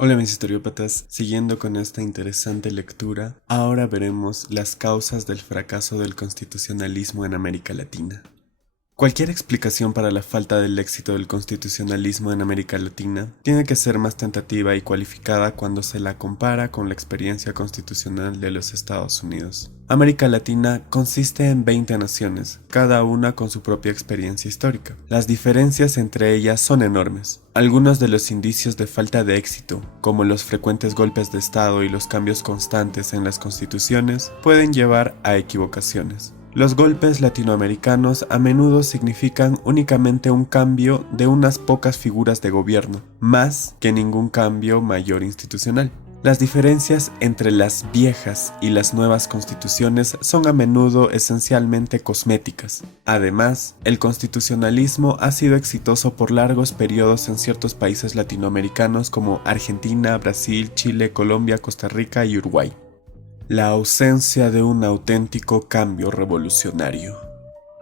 Hola mis historiópatas, siguiendo con esta interesante lectura, ahora veremos las causas del fracaso del constitucionalismo en América Latina. Cualquier explicación para la falta del éxito del constitucionalismo en América Latina tiene que ser más tentativa y cualificada cuando se la compara con la experiencia constitucional de los Estados Unidos. América Latina consiste en 20 naciones, cada una con su propia experiencia histórica. Las diferencias entre ellas son enormes. Algunos de los indicios de falta de éxito, como los frecuentes golpes de Estado y los cambios constantes en las constituciones, pueden llevar a equivocaciones. Los golpes latinoamericanos a menudo significan únicamente un cambio de unas pocas figuras de gobierno, más que ningún cambio mayor institucional. Las diferencias entre las viejas y las nuevas constituciones son a menudo esencialmente cosméticas. Además, el constitucionalismo ha sido exitoso por largos periodos en ciertos países latinoamericanos como Argentina, Brasil, Chile, Colombia, Costa Rica y Uruguay. La ausencia de un auténtico cambio revolucionario.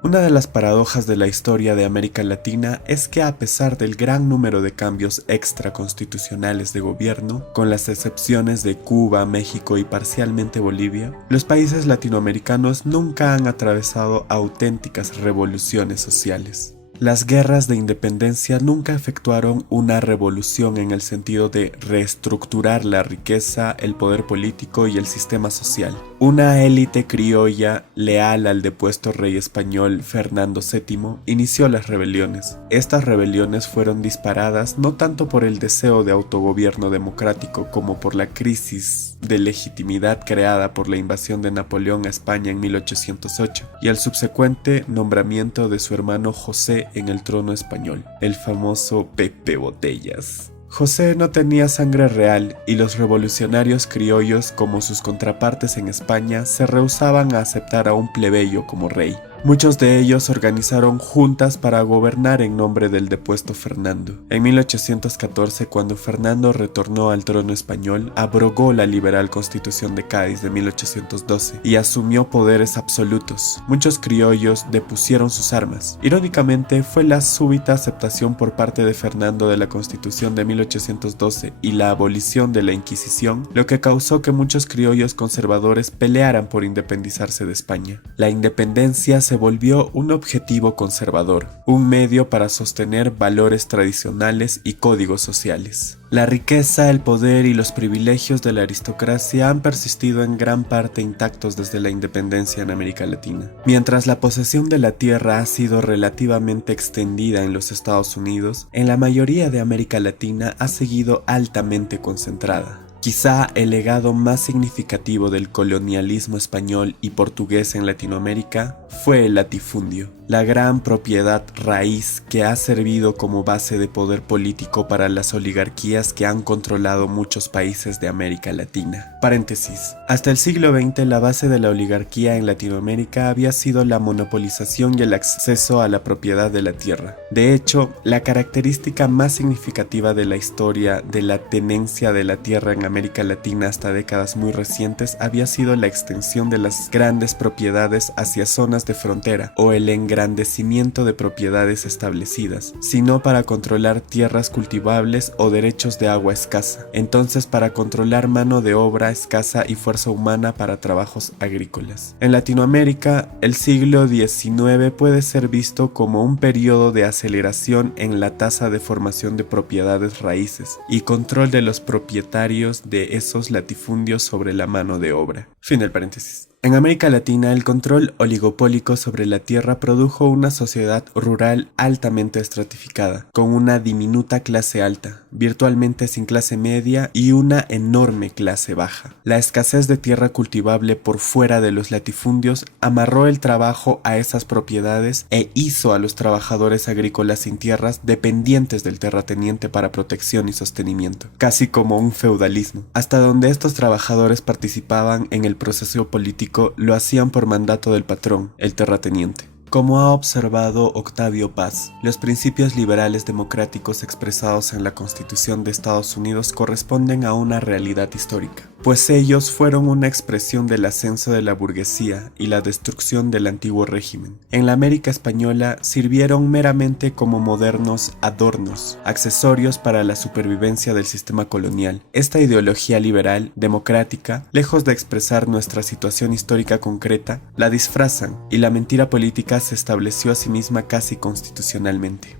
Una de las paradojas de la historia de América Latina es que a pesar del gran número de cambios extraconstitucionales de gobierno, con las excepciones de Cuba, México y parcialmente Bolivia, los países latinoamericanos nunca han atravesado auténticas revoluciones sociales. Las guerras de independencia nunca efectuaron una revolución en el sentido de reestructurar la riqueza, el poder político y el sistema social. Una élite criolla, leal al depuesto rey español Fernando VII, inició las rebeliones. Estas rebeliones fueron disparadas no tanto por el deseo de autogobierno democrático como por la crisis de legitimidad creada por la invasión de Napoleón a España en 1808 y el subsecuente nombramiento de su hermano José en el trono español, el famoso Pepe Botellas. José no tenía sangre real y los revolucionarios criollos, como sus contrapartes en España, se rehusaban a aceptar a un plebeyo como rey. Muchos de ellos organizaron juntas para gobernar en nombre del depuesto Fernando. En 1814, cuando Fernando retornó al trono español, abrogó la liberal Constitución de Cádiz de 1812 y asumió poderes absolutos. Muchos criollos depusieron sus armas. Irónicamente, fue la súbita aceptación por parte de Fernando de la Constitución de 1812 y la abolición de la Inquisición lo que causó que muchos criollos conservadores pelearan por independizarse de España. La independencia se volvió un objetivo conservador, un medio para sostener valores tradicionales y códigos sociales. La riqueza, el poder y los privilegios de la aristocracia han persistido en gran parte intactos desde la independencia en América Latina. Mientras la posesión de la tierra ha sido relativamente extendida en los Estados Unidos, en la mayoría de América Latina ha seguido altamente concentrada. Quizá el legado más significativo del colonialismo español y portugués en Latinoamérica fue el latifundio, la gran propiedad raíz que ha servido como base de poder político para las oligarquías que han controlado muchos países de América Latina. Paréntesis. Hasta el siglo XX la base de la oligarquía en Latinoamérica había sido la monopolización y el acceso a la propiedad de la tierra. De hecho, la característica más significativa de la historia de la tenencia de la tierra en América Latina hasta décadas muy recientes había sido la extensión de las grandes propiedades hacia zonas de frontera o el engrandecimiento de propiedades establecidas, sino para controlar tierras cultivables o derechos de agua escasa, entonces para controlar mano de obra escasa y fuerza humana para trabajos agrícolas. En Latinoamérica, el siglo XIX puede ser visto como un periodo de aceleración en la tasa de formación de propiedades raíces y control de los propietarios de esos latifundios sobre la mano de obra. Fin del paréntesis. En América Latina, el control oligopólico sobre la tierra produjo una sociedad rural altamente estratificada, con una diminuta clase alta, virtualmente sin clase media y una enorme clase baja. La escasez de tierra cultivable por fuera de los latifundios amarró el trabajo a esas propiedades e hizo a los trabajadores agrícolas sin tierras dependientes del terrateniente para protección y sostenimiento, casi como un feudalismo. Hasta donde estos trabajadores participaban en el proceso político lo hacían por mandato del patrón, el terrateniente. Como ha observado Octavio Paz, los principios liberales democráticos expresados en la Constitución de Estados Unidos corresponden a una realidad histórica, pues ellos fueron una expresión del ascenso de la burguesía y la destrucción del antiguo régimen. En la América española sirvieron meramente como modernos adornos, accesorios para la supervivencia del sistema colonial. Esta ideología liberal, democrática, lejos de expresar nuestra situación histórica concreta, la disfrazan y la mentira política se estableció a sí misma casi constitucionalmente.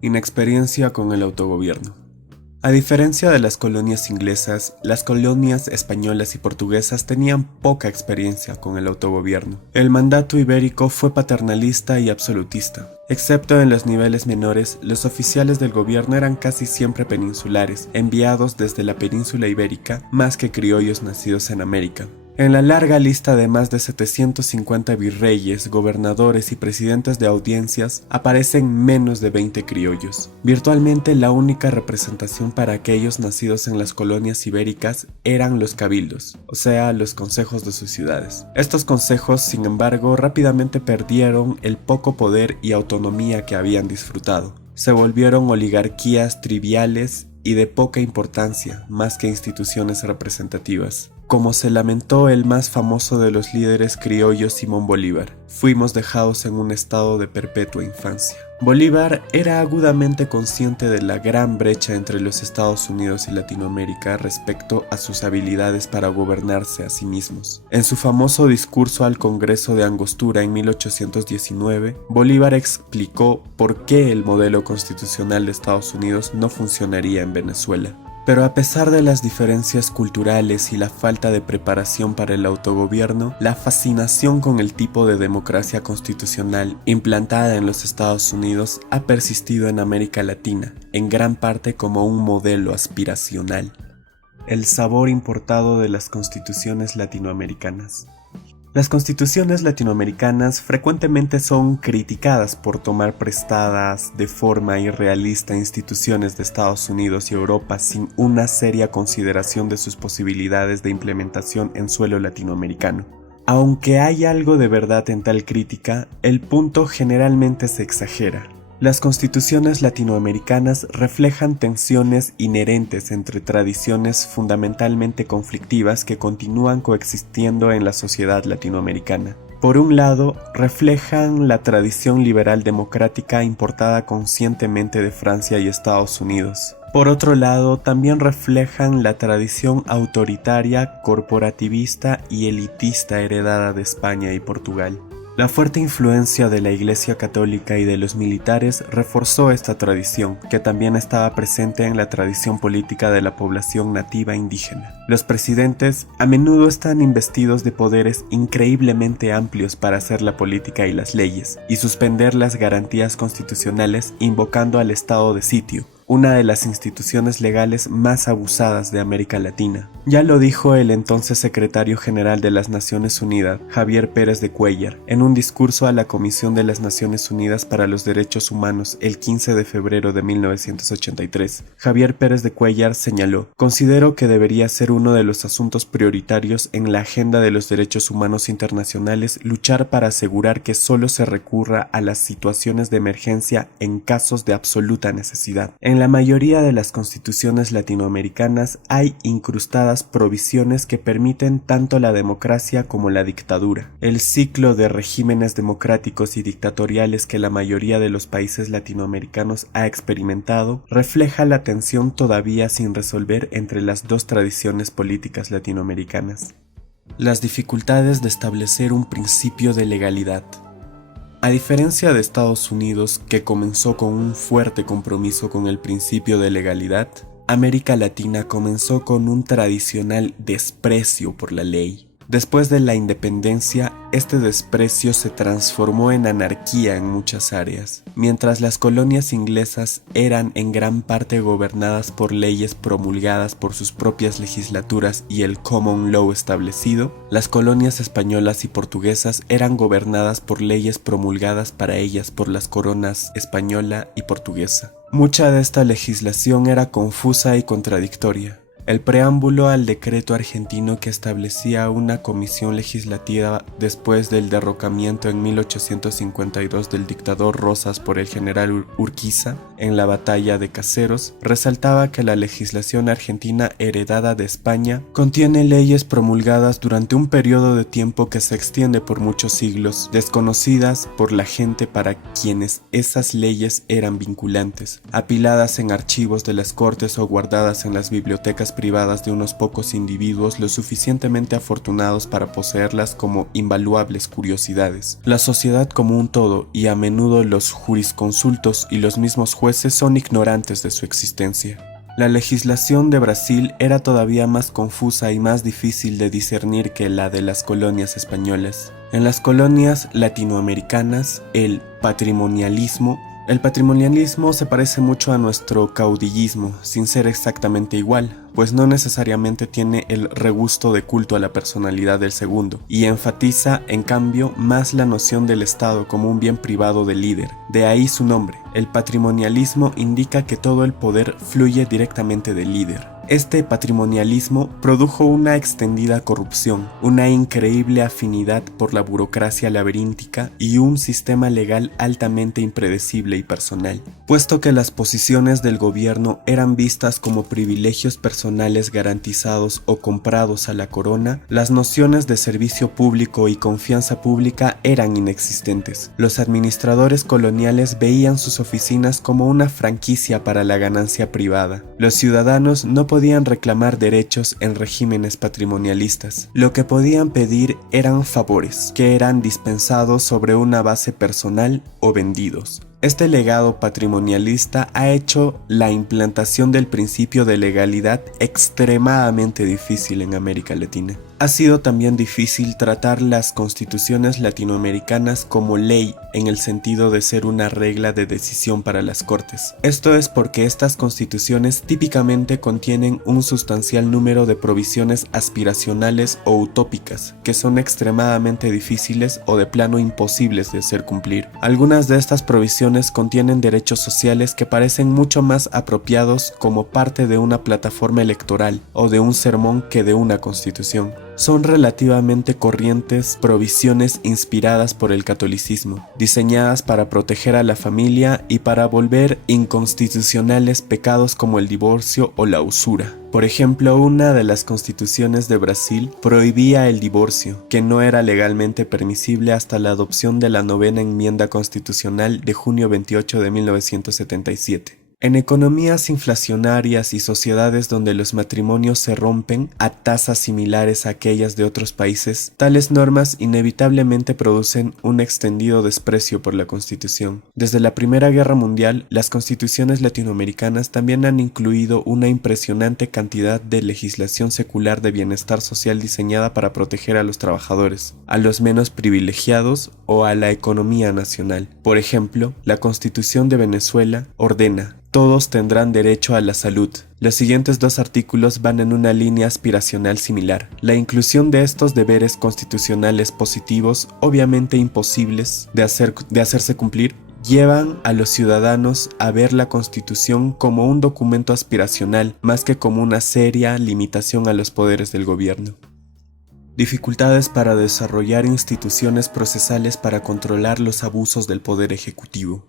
Inexperiencia con el autogobierno. A diferencia de las colonias inglesas, las colonias españolas y portuguesas tenían poca experiencia con el autogobierno. El mandato ibérico fue paternalista y absolutista. Excepto en los niveles menores, los oficiales del gobierno eran casi siempre peninsulares, enviados desde la península ibérica, más que criollos nacidos en América. En la larga lista de más de 750 virreyes, gobernadores y presidentes de audiencias aparecen menos de 20 criollos. Virtualmente la única representación para aquellos nacidos en las colonias ibéricas eran los cabildos, o sea, los consejos de sus ciudades. Estos consejos, sin embargo, rápidamente perdieron el poco poder y autonomía que habían disfrutado. Se volvieron oligarquías triviales y de poca importancia, más que instituciones representativas. Como se lamentó el más famoso de los líderes criollos, Simón Bolívar, fuimos dejados en un estado de perpetua infancia. Bolívar era agudamente consciente de la gran brecha entre los Estados Unidos y Latinoamérica respecto a sus habilidades para gobernarse a sí mismos. En su famoso discurso al Congreso de Angostura en 1819, Bolívar explicó por qué el modelo constitucional de Estados Unidos no funcionaría en Venezuela. Pero a pesar de las diferencias culturales y la falta de preparación para el autogobierno, la fascinación con el tipo de democracia constitucional implantada en los Estados Unidos ha persistido en América Latina, en gran parte como un modelo aspiracional. El sabor importado de las constituciones latinoamericanas. Las constituciones latinoamericanas frecuentemente son criticadas por tomar prestadas de forma irrealista instituciones de Estados Unidos y Europa sin una seria consideración de sus posibilidades de implementación en suelo latinoamericano. Aunque hay algo de verdad en tal crítica, el punto generalmente se exagera. Las constituciones latinoamericanas reflejan tensiones inherentes entre tradiciones fundamentalmente conflictivas que continúan coexistiendo en la sociedad latinoamericana. Por un lado, reflejan la tradición liberal democrática importada conscientemente de Francia y Estados Unidos. Por otro lado, también reflejan la tradición autoritaria, corporativista y elitista heredada de España y Portugal. La fuerte influencia de la Iglesia Católica y de los militares reforzó esta tradición, que también estaba presente en la tradición política de la población nativa indígena. Los presidentes a menudo están investidos de poderes increíblemente amplios para hacer la política y las leyes, y suspender las garantías constitucionales invocando al estado de sitio, una de las instituciones legales más abusadas de América Latina. Ya lo dijo el entonces secretario general de las Naciones Unidas, Javier Pérez de Cuéllar, en un discurso a la Comisión de las Naciones Unidas para los Derechos Humanos el 15 de febrero de 1983. Javier Pérez de Cuéllar señaló: "Considero que debería ser uno de los asuntos prioritarios en la agenda de los derechos humanos internacionales luchar para asegurar que solo se recurra a las situaciones de emergencia en casos de absoluta necesidad". En la mayoría de las constituciones latinoamericanas hay incrustadas provisiones que permiten tanto la democracia como la dictadura. El ciclo de regímenes democráticos y dictatoriales que la mayoría de los países latinoamericanos ha experimentado refleja la tensión todavía sin resolver entre las dos tradiciones políticas latinoamericanas. Las dificultades de establecer un principio de legalidad. A diferencia de Estados Unidos, que comenzó con un fuerte compromiso con el principio de legalidad, América Latina comenzó con un tradicional desprecio por la ley. Después de la independencia, este desprecio se transformó en anarquía en muchas áreas. Mientras las colonias inglesas eran en gran parte gobernadas por leyes promulgadas por sus propias legislaturas y el common law establecido, las colonias españolas y portuguesas eran gobernadas por leyes promulgadas para ellas por las coronas española y portuguesa. Mucha de esta legislación era confusa y contradictoria. El preámbulo al decreto argentino que establecía una comisión legislativa después del derrocamiento en 1852 del dictador Rosas por el general Urquiza en la batalla de Caseros, resaltaba que la legislación argentina heredada de España contiene leyes promulgadas durante un periodo de tiempo que se extiende por muchos siglos, desconocidas por la gente para quienes esas leyes eran vinculantes, apiladas en archivos de las cortes o guardadas en las bibliotecas privadas de unos pocos individuos lo suficientemente afortunados para poseerlas como invaluables curiosidades. La sociedad como un todo, y a menudo los jurisconsultos y los mismos jueces, son ignorantes de su existencia. La legislación de Brasil era todavía más confusa y más difícil de discernir que la de las colonias españolas. En las colonias latinoamericanas, el patrimonialismo se parece mucho a nuestro caudillismo, sin ser exactamente igual, pues no necesariamente tiene el regusto de culto a la personalidad del segundo, y enfatiza, en cambio, más la noción del Estado como un bien privado del líder. De ahí su nombre. El patrimonialismo indica que todo el poder fluye directamente del líder. Este patrimonialismo produjo una extendida corrupción, una increíble afinidad por la burocracia laberíntica y un sistema legal altamente impredecible y personal. Puesto que las posiciones del gobierno eran vistas como privilegios personales garantizados o comprados a la corona, las nociones de servicio público y confianza pública eran inexistentes. Los administradores coloniales veían sus oficinas como una franquicia para la ganancia privada. Los ciudadanos no podían reclamar derechos en regímenes patrimonialistas. Lo que podían pedir eran favores, que eran dispensados sobre una base personal o vendidos. Este legado patrimonialista ha hecho la implantación del principio de legalidad extremadamente difícil en América Latina. Ha sido también difícil tratar las constituciones latinoamericanas como ley en el sentido de ser una regla de decisión para las cortes. Esto es porque estas constituciones típicamente contienen un sustancial número de provisiones aspiracionales o utópicas, que son extremadamente difíciles o de plano imposibles de hacer cumplir. Algunas de estas provisiones contienen derechos sociales que parecen mucho más apropiados como parte de una plataforma electoral o de un sermón que de una constitución. Son relativamente corrientes provisiones inspiradas por el catolicismo, diseñadas para proteger a la familia y para volver inconstitucionales pecados como el divorcio o la usura. Por ejemplo, una de las constituciones de Brasil prohibía el divorcio, que no era legalmente permisible hasta la adopción de la 9ª enmienda constitucional de junio 28 de 1977. En economías inflacionarias y sociedades donde los matrimonios se rompen a tasas similares a aquellas de otros países, tales normas inevitablemente producen un extendido desprecio por la Constitución. Desde la Primera Guerra Mundial, las constituciones latinoamericanas también han incluido una impresionante cantidad de legislación secular de bienestar social diseñada para proteger a los trabajadores, a los menos privilegiados o a la economía nacional. Por ejemplo, la Constitución de Venezuela ordena: todos tendrán derecho a la salud. Los siguientes dos artículos van en una línea aspiracional similar. La inclusión de estos deberes constitucionales positivos, obviamente imposibles de hacerse cumplir, llevan a los ciudadanos a ver la Constitución como un documento aspiracional, más que como una seria limitación a los poderes del gobierno. Dificultades para desarrollar instituciones procesales para controlar los abusos del poder ejecutivo.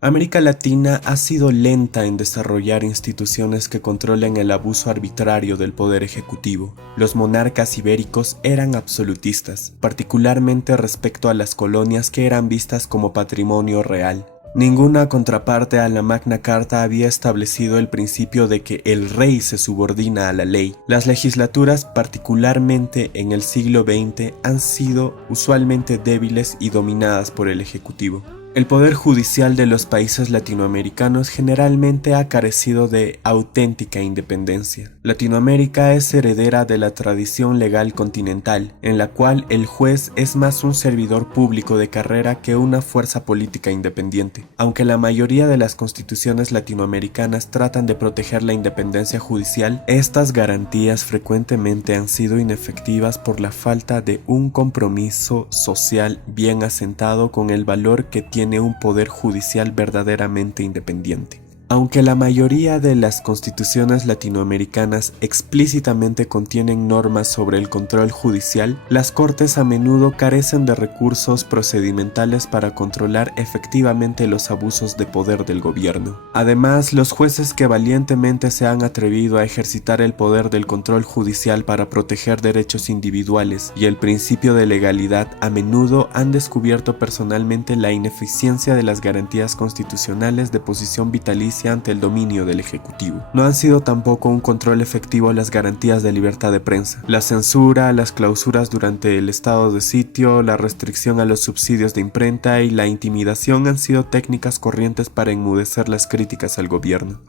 América Latina ha sido lenta en desarrollar instituciones que controlen el abuso arbitrario del poder ejecutivo. Los monarcas ibéricos eran absolutistas, particularmente respecto a las colonias que eran vistas como patrimonio real. Ninguna contraparte a la Magna Carta había establecido el principio de que el rey se subordina a la ley. Las legislaturas, particularmente en el siglo XX, han sido usualmente débiles y dominadas por el ejecutivo. El poder judicial de los países latinoamericanos generalmente ha carecido de auténtica independencia. Latinoamérica es heredera de la tradición legal continental, en la cual el juez es más un servidor público de carrera que una fuerza política independiente. Aunque la mayoría de las constituciones latinoamericanas tratan de proteger la independencia judicial, estas garantías frecuentemente han sido inefectivas por la falta de un compromiso social bien asentado con el valor que tiene un poder judicial verdaderamente independiente. Aunque la mayoría de las constituciones latinoamericanas explícitamente contienen normas sobre el control judicial, las cortes a menudo carecen de recursos procedimentales para controlar efectivamente los abusos de poder del gobierno. Además, los jueces que valientemente se han atrevido a ejercitar el poder del control judicial para proteger derechos individuales y el principio de legalidad a menudo han descubierto personalmente la ineficiencia de las garantías constitucionales de posición vitalicia ante el dominio del Ejecutivo. No han sido tampoco un control efectivo las garantías de libertad de prensa. La censura, las clausuras durante el estado de sitio, la restricción a los subsidios de imprenta y la intimidación han sido técnicas corrientes para enmudecer las críticas al gobierno.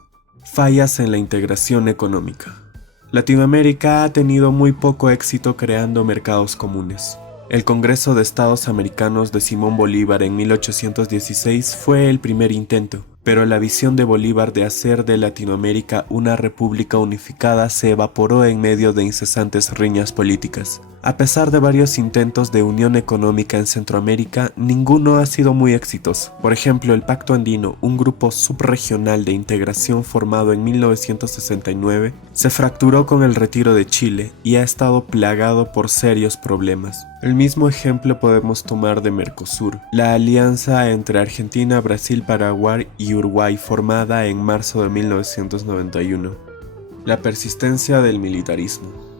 Fallas en la integración económica. Latinoamérica ha tenido muy poco éxito creando mercados comunes. El Congreso de Estados Americanos de Simón Bolívar en 1816 fue el primer intento, pero la visión de Bolívar de hacer de Latinoamérica una república unificada se evaporó en medio de incesantes riñas políticas. A pesar de varios intentos de unión económica en Centroamérica, ninguno ha sido muy exitoso. Por ejemplo, el Pacto Andino, un grupo subregional de integración formado en 1969, se fracturó con el retiro de Chile y ha estado plagado por serios problemas. El mismo ejemplo podemos tomar de Mercosur, la alianza entre Argentina, Brasil, Paraguay y Uruguay formada en marzo de 1991. La persistencia del militarismo.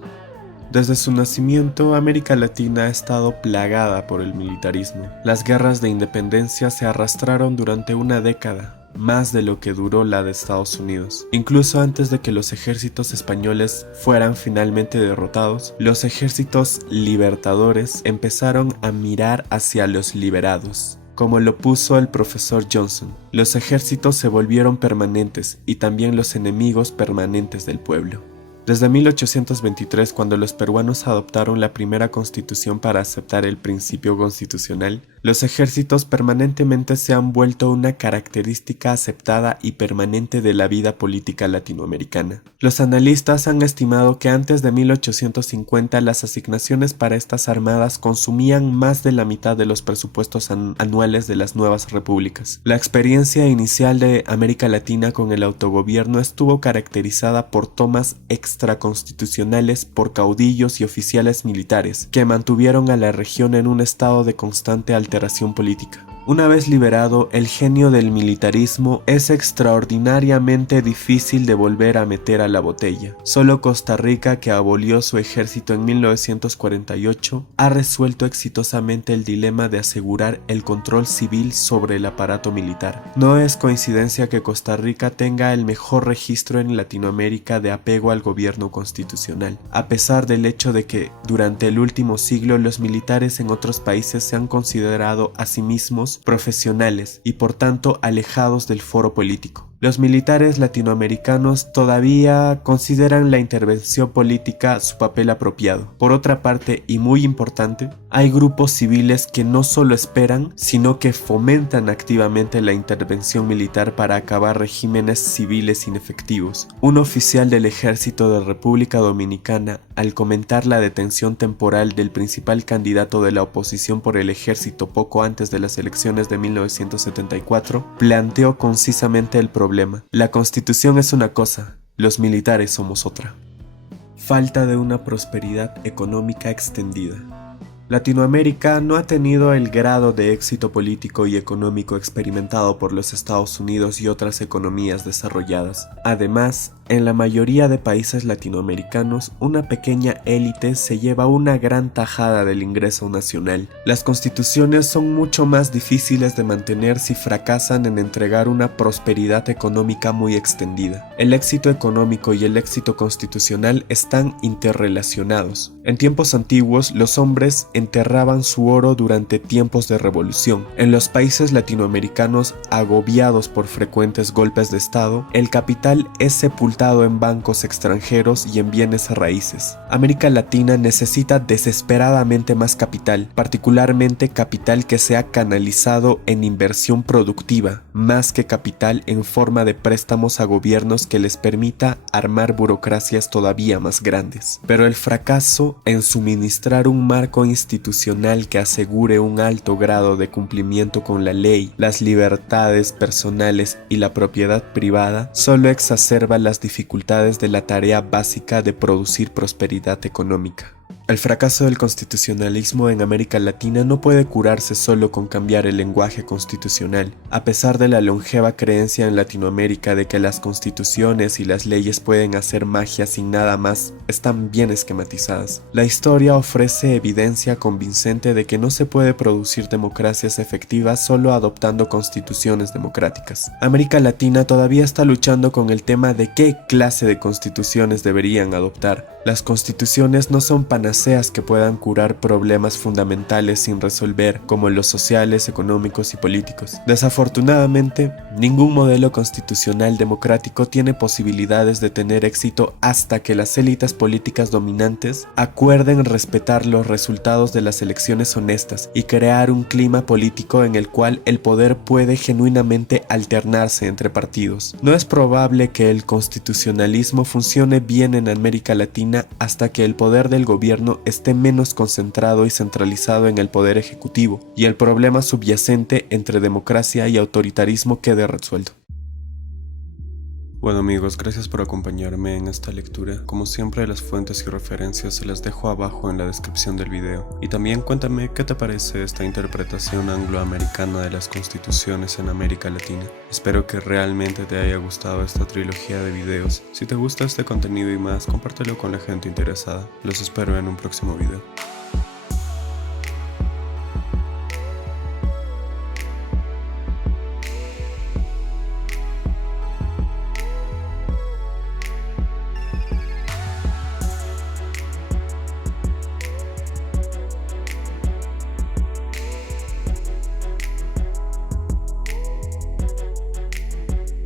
Desde su nacimiento, América Latina ha estado plagada por el militarismo. Las guerras de independencia se arrastraron durante una década, más de lo que duró la de Estados Unidos. Incluso antes de que los ejércitos españoles fueran finalmente derrotados, los ejércitos libertadores empezaron a mirar hacia los liberados. Como lo puso el profesor Johnson, los ejércitos se volvieron permanentes y también los enemigos permanentes del pueblo. Desde 1823, cuando los peruanos adoptaron la primera constitución para aceptar el principio constitucional, los ejércitos permanentemente se han vuelto una característica aceptada y permanente de la vida política latinoamericana. Los analistas han estimado que antes de 1850 las asignaciones para estas armadas consumían más de la mitad de los presupuestos anuales de las nuevas repúblicas. La experiencia inicial de América Latina con el autogobierno estuvo caracterizada por tomas extraconstitucionales por caudillos y oficiales militares que mantuvieron a la región en un estado de constante alteración política. Una vez liberado, el genio del militarismo es extraordinariamente difícil de volver a meter a la botella. Solo Costa Rica, que abolió su ejército en 1948, ha resuelto exitosamente el dilema de asegurar el control civil sobre el aparato militar. No es coincidencia que Costa Rica tenga el mejor registro en Latinoamérica de apego al gobierno constitucional, a pesar del hecho de que, durante el último siglo, los militares en otros países se han considerado a sí mismos profesionales y por tanto alejados del foro político. Los militares latinoamericanos todavía consideran la intervención política su papel apropiado. Por otra parte, y muy importante, hay grupos civiles que no solo esperan, sino que fomentan activamente la intervención militar para acabar regímenes civiles inefectivos. Un oficial del ejército de República Dominicana, al comentar la detención temporal del principal candidato de la oposición por el ejército poco antes de las elecciones de 1974, planteó concisamente el problema. La Constitución es una cosa, los militares somos otra. Falta de una prosperidad económica extendida. Latinoamérica no ha tenido el grado de éxito político y económico experimentado por los Estados Unidos y otras economías desarrolladas. Además, en la mayoría de países latinoamericanos, una pequeña élite se lleva una gran tajada del ingreso nacional. Las constituciones son mucho más difíciles de mantener si fracasan en entregar una prosperidad económica muy extendida. El éxito económico y el éxito constitucional están interrelacionados. En tiempos antiguos, los hombres enterraban su oro durante tiempos de revolución. En los países latinoamericanos agobiados por frecuentes golpes de estado, el capital es sepultado depositado en bancos extranjeros y en bienes raíces. América Latina necesita desesperadamente más capital, particularmente capital que sea canalizado en inversión productiva, más que capital en forma de préstamos a gobiernos que les permita armar burocracias todavía más grandes. Pero el fracaso en suministrar un marco institucional que asegure un alto grado de cumplimiento con la ley, las libertades personales y la propiedad privada solo exacerba las dificultades de la tarea básica de producir prosperidad económica. El fracaso del constitucionalismo en América Latina no puede curarse solo con cambiar el lenguaje constitucional, a pesar de la longeva creencia en Latinoamérica de que las constituciones y las leyes pueden hacer magia sin nada más, están bien esquematizadas. La historia ofrece evidencia convincente de que no se puede producir democracias efectivas solo adoptando constituciones democráticas. América Latina todavía está luchando con el tema de qué clase de constituciones deberían adoptar. Las constituciones no son panaceas que puedan curar problemas fundamentales sin resolver, como los sociales, económicos y políticos. Desafortunadamente, ningún modelo constitucional democrático tiene posibilidades de tener éxito hasta que las élites políticas dominantes acuerden respetar los resultados de las elecciones honestas y crear un clima político en el cual el poder puede genuinamente alternarse entre partidos. No es probable que el constitucionalismo funcione bien en América Latina hasta que el poder del gobierno esté menos concentrado y centralizado en el poder ejecutivo y el problema subyacente entre democracia y autoritarismo quede resuelto. Bueno amigos, gracias por acompañarme en esta lectura. Como siempre, las fuentes y referencias se las dejo abajo en la descripción del video. Y también cuéntame qué te parece esta interpretación angloamericana de las constituciones en América Latina. Espero que realmente te haya gustado esta trilogía de videos. Si te gusta este contenido y más, compártelo con la gente interesada. Los espero en un próximo video.